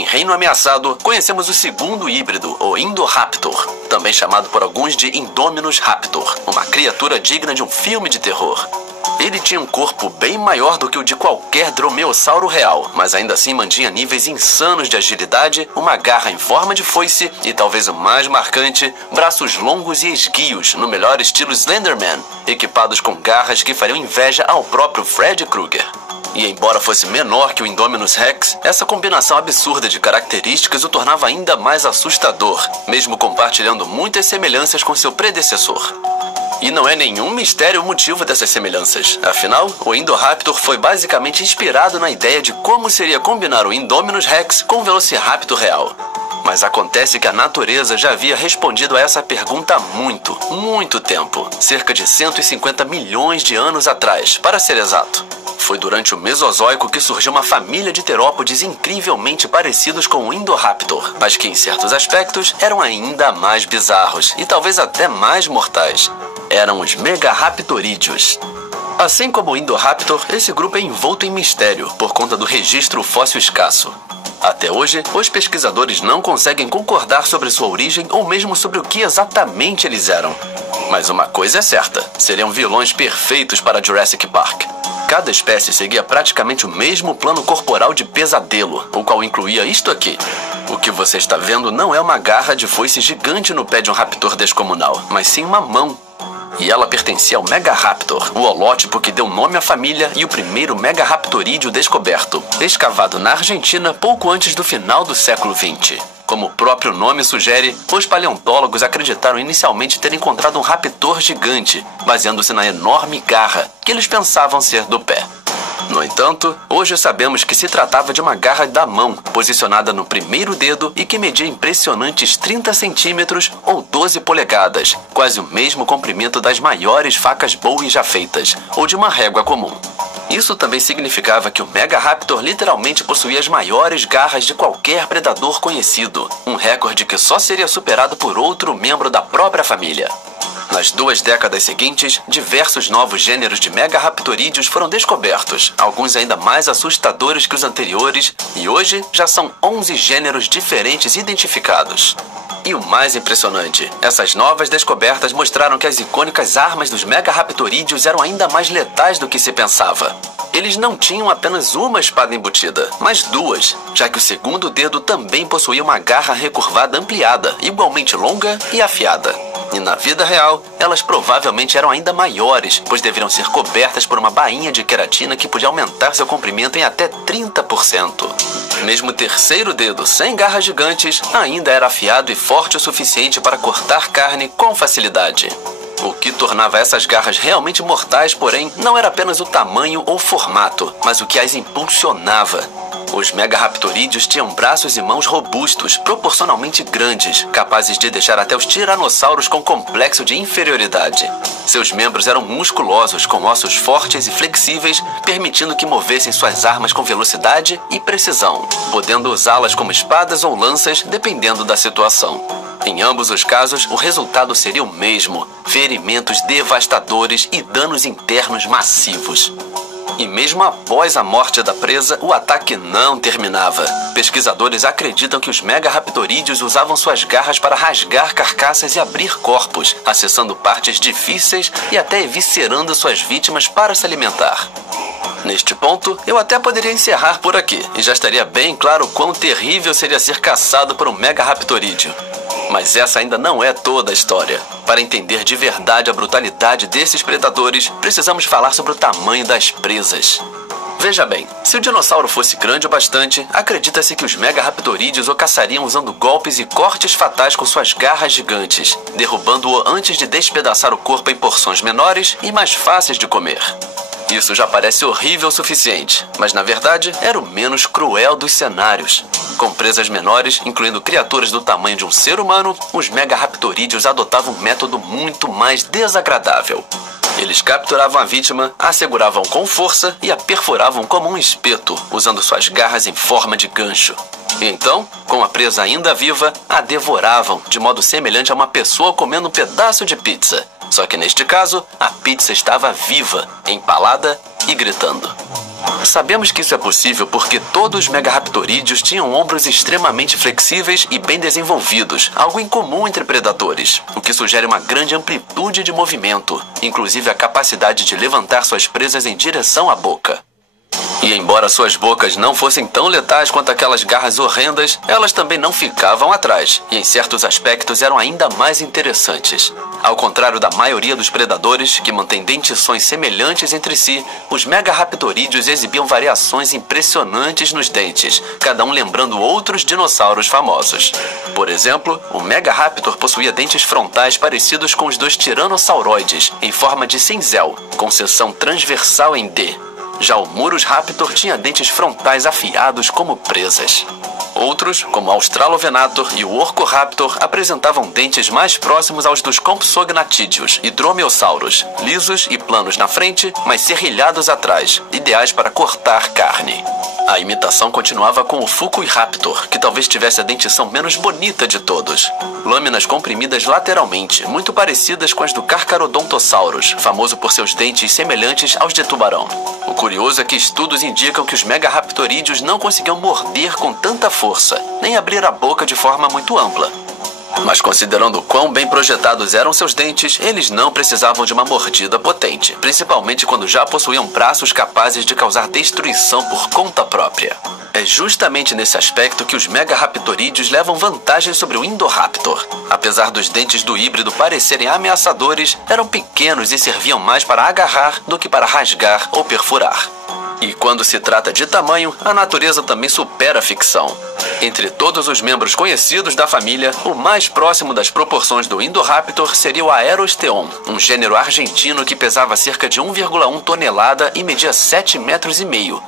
Em Reino Ameaçado, conhecemos o segundo híbrido, o Indoraptor, também chamado por alguns de Indominus Raptor, uma criatura digna de um filme de terror. Ele tinha um corpo bem maior do que o de qualquer dromeossauro real, mas ainda assim mantinha níveis insanos de agilidade, uma garra em forma de foice e, talvez o mais marcante, braços longos e esguios, no melhor estilo Slenderman, equipados com garras que fariam inveja ao próprio Freddy Krueger. E embora fosse menor que o Indominus Rex, essa combinação absurda de características o tornava ainda mais assustador, mesmo compartilhando muitas semelhanças com seu predecessor. E não é nenhum mistério o motivo dessas semelhanças. Afinal, o Indoraptor foi basicamente inspirado na ideia de como seria combinar o Indominus Rex com o Velociraptor real. Mas acontece que a natureza já havia respondido a essa pergunta há muito tempo. Cerca de 150 milhões de anos atrás, para ser exato. Foi durante o Mesozoico que surgiu uma família de terópodes incrivelmente parecidos com o Indoraptor, mas que em certos aspectos eram ainda mais bizarros e talvez até mais mortais. Eram os Megaraptorídeos. Assim como o Indoraptor, esse grupo é envolto em mistério por conta do registro fóssil escasso. Até hoje, os pesquisadores não conseguem concordar sobre sua origem ou mesmo sobre o que exatamente eles eram. Mas uma coisa é certa, seriam vilões perfeitos para Jurassic Park. Cada espécie seguia praticamente o mesmo plano corporal de pesadelo, o qual incluía isto aqui. O que você está vendo não é uma garra de foice gigante no pé de um raptor descomunal, mas sim uma mão. E ela pertencia ao Megaraptor, o holótipo que deu nome à família e o primeiro Megaraptorídeo descoberto, escavado na Argentina pouco antes do final do século XX. Como o próprio nome sugere, os paleontólogos acreditaram inicialmente ter encontrado um raptor gigante, baseando-se na enorme garra que eles pensavam ser do pé. No entanto, hoje sabemos que se tratava de uma garra da mão, posicionada no primeiro dedo e que media impressionantes 30 centímetros ou 12 polegadas, quase o mesmo comprimento das maiores facas Bowie já feitas, ou de uma régua comum. Isso também significava que o Megaraptor literalmente possuía as maiores garras de qualquer predador conhecido, um recorde que só seria superado por outro membro da própria família. Nas 2 décadas seguintes, diversos novos gêneros de Megaraptorídeos foram descobertos, alguns ainda mais assustadores que os anteriores, e hoje já são 11 gêneros diferentes identificados. E o mais impressionante, essas novas descobertas mostraram que as icônicas armas dos Megaraptorídeos eram ainda mais letais do que se pensava. Eles não tinham apenas uma espada embutida, mas 2, já que o segundo dedo também possuía uma garra recurvada ampliada, igualmente longa e afiada. E na vida real, elas provavelmente eram ainda maiores, pois deveriam ser cobertas por uma bainha de queratina que podia aumentar seu comprimento em até 30%. Mesmo o terceiro dedo, sem garras gigantes, ainda era afiado e forte o suficiente para cortar carne com facilidade. O que tornava essas garras realmente mortais, porém, não era apenas o tamanho ou formato, mas o que as impulsionava. Os Megaraptorídeos tinham braços e mãos robustos, proporcionalmente grandes, capazes de deixar até os tiranossauros com complexo de inferioridade. Seus membros eram musculosos, com ossos fortes e flexíveis, permitindo que movessem suas armas com velocidade e precisão, podendo usá-las como espadas ou lanças, dependendo da situação. Em ambos os casos, o resultado seria o mesmo: ferimentos devastadores e danos internos massivos. E mesmo após a morte da presa, o ataque não terminava. Pesquisadores acreditam que os Megaraptorídeos usavam suas garras para rasgar carcaças e abrir corpos, acessando partes difíceis e até eviscerando suas vítimas para se alimentar. Neste ponto, eu até poderia encerrar por aqui, e já estaria bem claro quão terrível seria ser caçado por um Megaraptorídeo. Mas essa ainda não é toda a história. Para entender de verdade a brutalidade desses predadores, precisamos falar sobre o tamanho das presas. Veja bem, se o dinossauro fosse grande o bastante, acredita-se que os Megaraptorídeos o caçariam usando golpes e cortes fatais com suas garras gigantes, derrubando-o antes de despedaçar o corpo em porções menores e mais fáceis de comer. Isso já parece horrível o suficiente, mas na verdade era o menos cruel dos cenários. Com presas menores, incluindo criaturas do tamanho de um ser humano, os Megaraptorídeos adotavam um método muito mais desagradável. Eles capturavam a vítima, a seguravam com força e a perfuravam como um espeto, usando suas garras em forma de gancho. E então, com a presa ainda viva, a devoravam, de modo semelhante a uma pessoa comendo um pedaço de pizza. Só que neste caso, a pizza estava viva, empalada e gritando. Sabemos que isso é possível porque todos os megaraptorídeos tinham ombros extremamente flexíveis e bem desenvolvidos, algo incomum entre predadores, o que sugere uma grande amplitude de movimento, inclusive a capacidade de levantar suas presas em direção à boca. E embora suas bocas não fossem tão letais quanto aquelas garras horrendas, elas também não ficavam atrás, e em certos aspectos eram ainda mais interessantes. Ao contrário da maioria dos predadores, que mantém dentições semelhantes entre si, os megaraptorídeos exibiam variações impressionantes nos dentes, cada um lembrando outros dinossauros famosos. Por exemplo, o Megaraptor possuía dentes frontais parecidos com os dos tiranossauroides, em forma de cinzel, com seção transversal em D. Já o Murus Raptor tinha dentes frontais afiados como presas. Outros, como o Australovenator e o Orcoraptor, apresentavam dentes mais próximos aos dos Compsognathídeos e Dromaeosaurus, lisos e planos na frente, mas serrilhados atrás, ideais para cortar carne. A imitação continuava com o Fukuiraptor, que talvez tivesse a dentição menos bonita de todos. Lâminas comprimidas lateralmente, muito parecidas com as do Carcharodontosaurus, famoso por seus dentes semelhantes aos de tubarão. O curioso é que estudos indicam que os megaraptorídeos não conseguiam morder com tanta força, nem abrir a boca de forma muito ampla. Mas considerando quão bem projetados eram seus dentes, eles não precisavam de uma mordida potente, principalmente quando já possuíam braços capazes de causar destruição por conta própria. É justamente nesse aspecto que os megaraptorídeos levam vantagem sobre o Indoraptor. Apesar dos dentes do híbrido parecerem ameaçadores, eram pequenos e serviam mais para agarrar do que para rasgar ou perfurar. E quando se trata de tamanho, a natureza também supera a ficção. Entre todos os membros conhecidos da família, o mais próximo das proporções do Indoraptor seria o Aerosteon, um gênero argentino que pesava cerca de 1,1 tonelada e media 7,5 metros,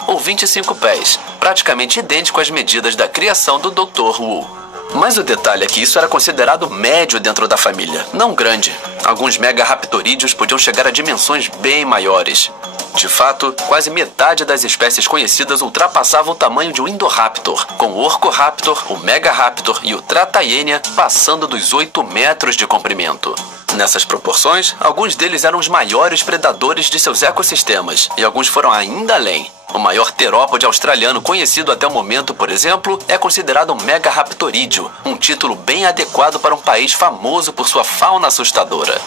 ou 25 pés, praticamente idêntico às medidas da criação do Dr. Wu. Mas o detalhe é que isso era considerado médio dentro da família, não grande. Alguns megaraptorídeos podiam chegar a dimensões bem maiores. De fato, quase metade das espécies conhecidas ultrapassava o tamanho de um Indoraptor, com o Orcoraptor, o Megaraptor e o Trataienia passando dos 8 metros de comprimento. Nessas proporções, alguns deles eram os maiores predadores de seus ecossistemas, e alguns foram ainda além. O maior terópode australiano conhecido até o momento, por exemplo, é considerado um megaraptorídeo, um título bem adequado para um país famoso por sua fauna assustadora.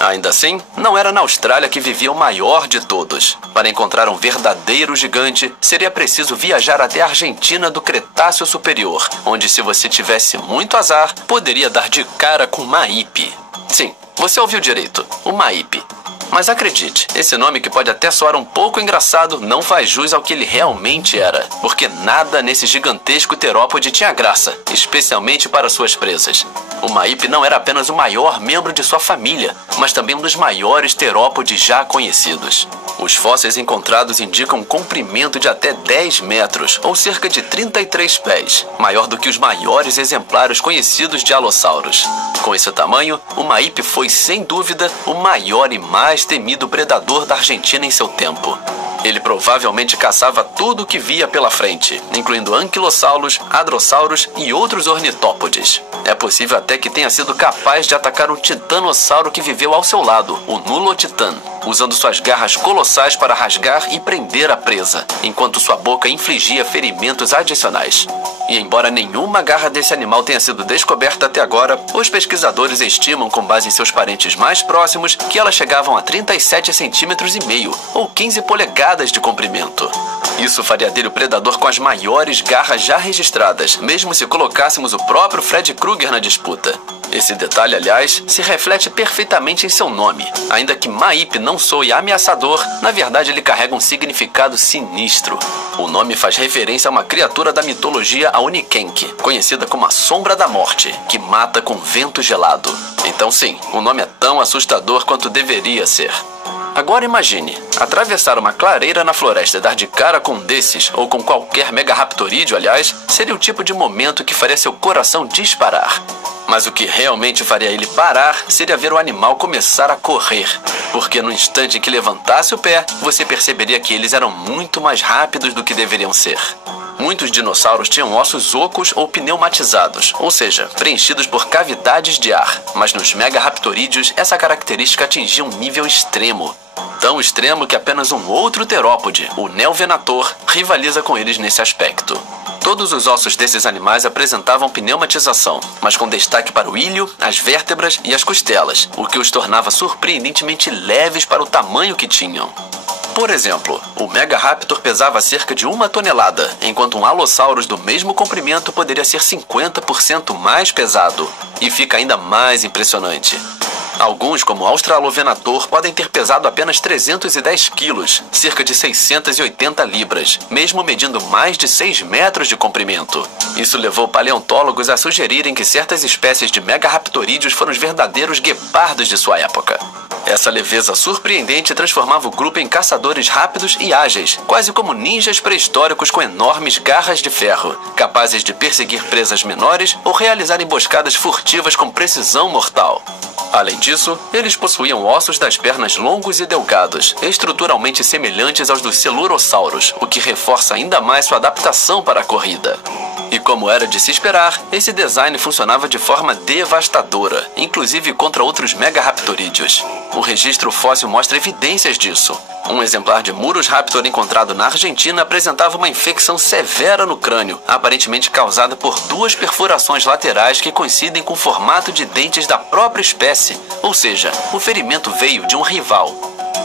Ainda assim, não era na Austrália que vivia o maior de todos. Para encontrar um verdadeiro gigante, seria preciso viajar até a Argentina do Cretáceo Superior, onde, se você tivesse muito azar, poderia dar de cara com Maipe. Sim, você ouviu direito, o Maipe. Mas acredite, esse nome, que pode até soar um pouco engraçado, não faz jus ao que ele realmente era, porque nada nesse gigantesco terópode tinha graça, especialmente para suas presas. O Maipe não era apenas o maior membro de sua família, mas também um dos maiores terópodes já conhecidos. Os fósseis encontrados indicam um comprimento de até 10 metros, ou cerca de 33 pés, maior do que os maiores exemplares conhecidos de alossauros. Com esse tamanho, o Maipe foi, sem dúvida, o maior e mais temido predador da Argentina em seu tempo. Ele provavelmente caçava tudo o que via pela frente, incluindo anquilossauros, hadrossauros e outros ornitópodes. É possível até que tenha sido capaz de atacar um titanossauro que viveu ao seu lado, o Nulotitan, usando suas garras colossais para rasgar e prender a presa, enquanto sua boca infligia ferimentos adicionais. E embora nenhuma garra desse animal tenha sido descoberta até agora, os pesquisadores estimam, com base em seus parentes mais próximos, que elas chegavam a 37,5 centímetros, ou 15 polegadas de comprimento. Isso faria dele o predador com as maiores garras já registradas, mesmo se colocássemos o próprio Fred Krueger na disputa. Esse detalhe, aliás, se reflete perfeitamente em seu nome. Ainda que Maipe não soe ameaçador, na verdade ele carrega um significado sinistro. O nome faz referência a uma criatura da mitologia Aunikenk, conhecida como a Sombra da Morte, que mata com vento gelado. Então sim, o nome é tão assustador quanto deveria ser. Agora imagine, atravessar uma clareira na floresta e dar de cara com um desses, ou com qualquer megaraptorídeo, aliás, seria o tipo de momento que faria seu coração disparar. Mas o que realmente faria ele parar seria ver o animal começar a correr, porque no instante em que levantasse o pé, você perceberia que eles eram muito mais rápidos do que deveriam ser. Muitos dinossauros tinham ossos ocos ou pneumatizados, ou seja, preenchidos por cavidades de ar, mas nos megaraptorídeos essa característica atingia um nível extremo. tão extremo que apenas um outro terópode, o Neovenator, rivaliza com eles nesse aspecto. Todos os ossos desses animais apresentavam pneumatização, mas com destaque para o ilho, as vértebras e as costelas, o que os tornava surpreendentemente leves para o tamanho que tinham. Por exemplo, o Megaraptor pesava cerca de 1 tonelada, enquanto um Allosaurus do mesmo comprimento poderia ser 50% mais pesado. E fica ainda mais impressionante. Alguns, como o Australovenator, podem ter pesado apenas 310 quilos, cerca de 680 libras, mesmo medindo mais de 6 metros de comprimento. Isso levou paleontólogos a sugerirem que certas espécies de megaraptorídeos foram os verdadeiros guepardos de sua época. Essa leveza surpreendente transformava o grupo em caçadores rápidos e ágeis, quase como ninjas pré-históricos com enormes garras de ferro, capazes de perseguir presas menores ou realizar emboscadas furtivas com precisão mortal. Além disso, eles possuíam ossos das pernas longos e delgados, estruturalmente semelhantes aos dos celurossauros, o que reforça ainda mais sua adaptação para a corrida. E como era de se esperar, esse design funcionava de forma devastadora, inclusive contra outros megaraptorídeos. O registro fóssil mostra evidências disso. Um exemplar de Murus raptor encontrado na Argentina apresentava uma infecção severa no crânio, aparentemente causada por 2 perfurações laterais que coincidem com o formato de dentes da própria espécie, ou seja, o ferimento veio de um rival.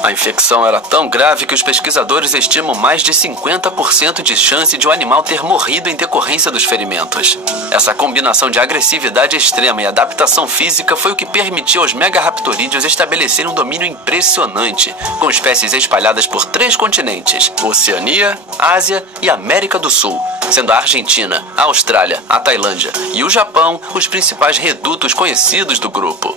A infecção era tão grave que os pesquisadores estimam mais de 50% de chance de o animal ter morrido em decorrência dos ferimentos. Essa combinação de agressividade extrema e adaptação física foi o que permitiu aos megaraptorídeos estabelecerem um domínio impressionante, com espécies espalhadas por 3 continentes: Oceania, Ásia e América do Sul, sendo a Argentina, a Austrália, a Tailândia e o Japão os principais redutos conhecidos do grupo.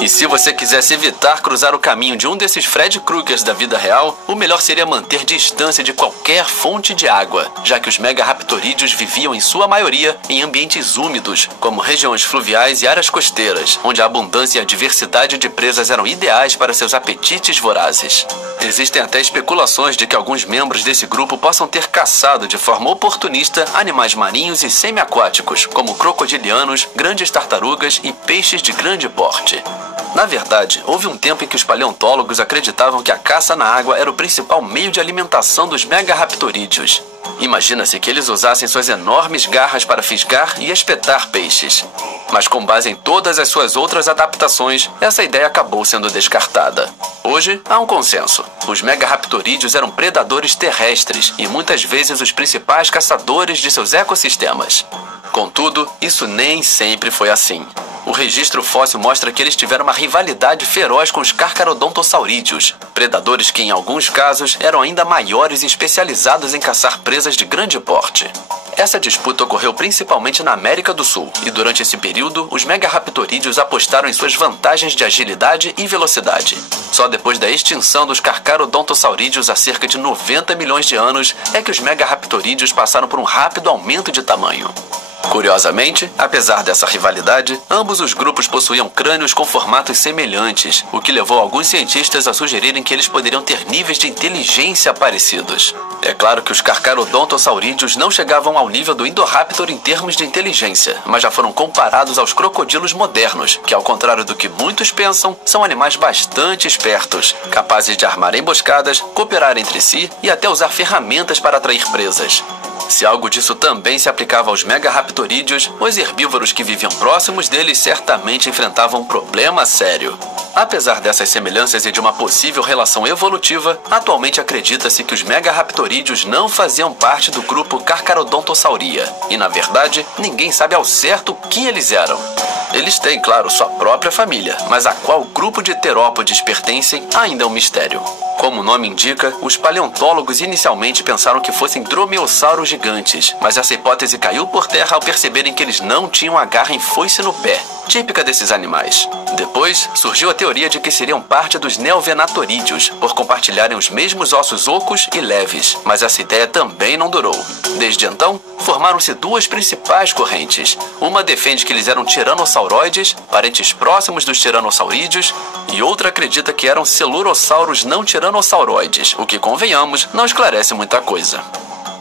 E se você quisesse evitar cruzar o caminho de um desses Fred Krugers da vida real, o melhor seria manter distância de qualquer fonte de água, já que os megaraptorídeos viviam em sua maioria em ambientes úmidos, como regiões fluviais e áreas costeiras, onde a abundância e a diversidade de presas eram ideais para seus apetites vorazes. Existem até especulações de que alguns membros desse grupo possam ter caçado de forma oportunista animais marinhos e semiaquáticos, como crocodilianos, grandes tartarugas e peixes de grande porte. Na verdade, houve um tempo em que os paleontólogos acreditavam que a caça na água era o principal meio de alimentação dos megaraptorídeos. Imagina-se que eles usassem suas enormes garras para fisgar e espetar peixes. Mas com base em todas as suas outras adaptações, essa ideia acabou sendo descartada. Hoje, há um consenso. Os megaraptorídeos eram predadores terrestres e muitas vezes os principais caçadores de seus ecossistemas. Contudo, isso nem sempre foi assim. O registro fóssil mostra que eles tiveram uma rivalidade feroz com os Carcharodontosaurídeos, predadores que em alguns casos eram ainda maiores e especializados em caçar presas de grande porte. Essa disputa ocorreu principalmente na América do Sul, e durante esse período, os megaraptorídeos apostaram em suas vantagens de agilidade e velocidade. Só depois da extinção dos Carcharodontosaurídeos há cerca de 90 milhões de anos é que os megaraptorídeos passaram por um rápido aumento de tamanho. Curiosamente, apesar dessa rivalidade, ambos os grupos possuíam crânios com formatos semelhantes, o que levou alguns cientistas a sugerirem que eles poderiam ter níveis de inteligência parecidos. É claro que os Carcharodontosaurídeos não chegavam ao nível do Indoraptor em termos de inteligência, mas já foram comparados aos crocodilos modernos, que, ao contrário do que muitos pensam, são animais bastante espertos, capazes de armar emboscadas, cooperar entre si e até usar ferramentas para atrair presas. Se algo disso também se aplicava aos megaraptorídeos, os herbívoros que viviam próximos deles certamente enfrentavam um problema sério. Apesar dessas semelhanças e de uma possível relação evolutiva, atualmente acredita-se que os megaraptorídeos não faziam parte do grupo Carcharodontosauria, e na verdade, ninguém sabe ao certo o que eles eram. Eles têm, claro, sua própria família, mas a qual grupo de terópodes pertencem ainda é um mistério. Como o nome indica, os paleontólogos inicialmente pensaram que fossem dromeossauros gigantes, mas essa hipótese caiu por terra ao perceberem que eles não tinham a garra em foice no pé, típica desses animais. Depois, surgiu a teoria de que seriam parte dos neovenatorídeos, por compartilharem os mesmos ossos ocos e leves, mas essa ideia também não durou. Desde então, formaram-se 2 principais correntes. Uma defende que eles eram tiranossauroides, parentes próximos dos tiranossaurídeos, e outra acredita que eram celurossauros não tiranossauroides, o que, convenhamos, não esclarece muita coisa.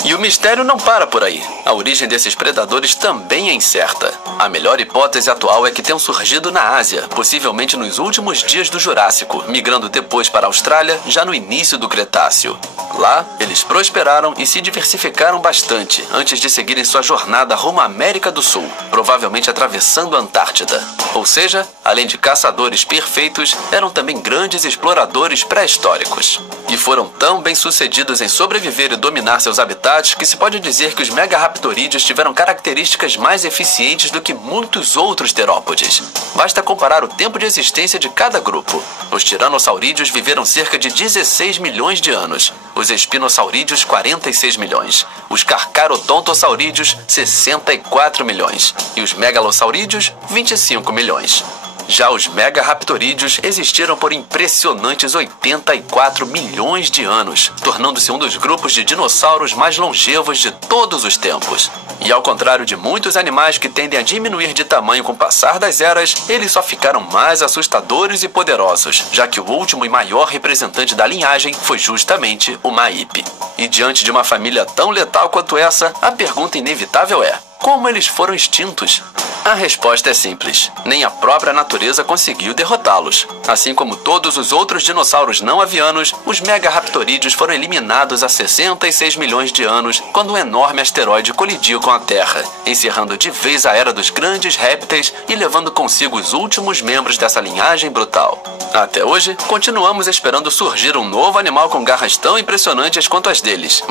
E o mistério não para por aí. A origem desses predadores também é incerta. A melhor hipótese atual é que tenham surgido na Ásia, possivelmente nos últimos dias do Jurássico, migrando depois para a Austrália já no início do Cretáceo. Lá, eles prosperaram e se diversificaram bastante antes de seguirem sua jornada rumo à América do Sul, provavelmente atravessando a Antártida. Ou seja, além de caçadores perfeitos, eram também grandes exploradores pré-históricos. E foram tão bem-sucedidos em sobreviver e dominar seus habitats que se pode dizer que os megaraptorídeos tiveram características mais eficientes do que muitos outros terópodes. Basta comparar o tempo de existência de cada grupo. Os tiranossaurídeos viveram cerca de 16 milhões de anos, os espinossaurídeos 46 milhões, os carcarodontosaurídeos 64 milhões e os megalossaurídeos 25 milhões. Já os megaraptorídeos existiram por impressionantes 84 milhões de anos, tornando-se um dos grupos de dinossauros mais longevos de todos os tempos. E ao contrário de muitos animais que tendem a diminuir de tamanho com o passar das eras, eles só ficaram mais assustadores e poderosos, já que o último e maior representante da linhagem foi justamente o Maípe. E diante de uma família tão letal quanto essa, a pergunta inevitável é: como eles foram extintos? A resposta é simples. Nem a própria natureza conseguiu derrotá-los. Assim como todos os outros dinossauros não avianos, os megaraptorídeos foram eliminados há 66 milhões de anos quando um enorme asteroide colidiu com a Terra, encerrando de vez a era dos grandes répteis e levando consigo os últimos membros dessa linhagem brutal. Até hoje, continuamos esperando surgir um novo animal com garras tão impressionantes quanto as deles.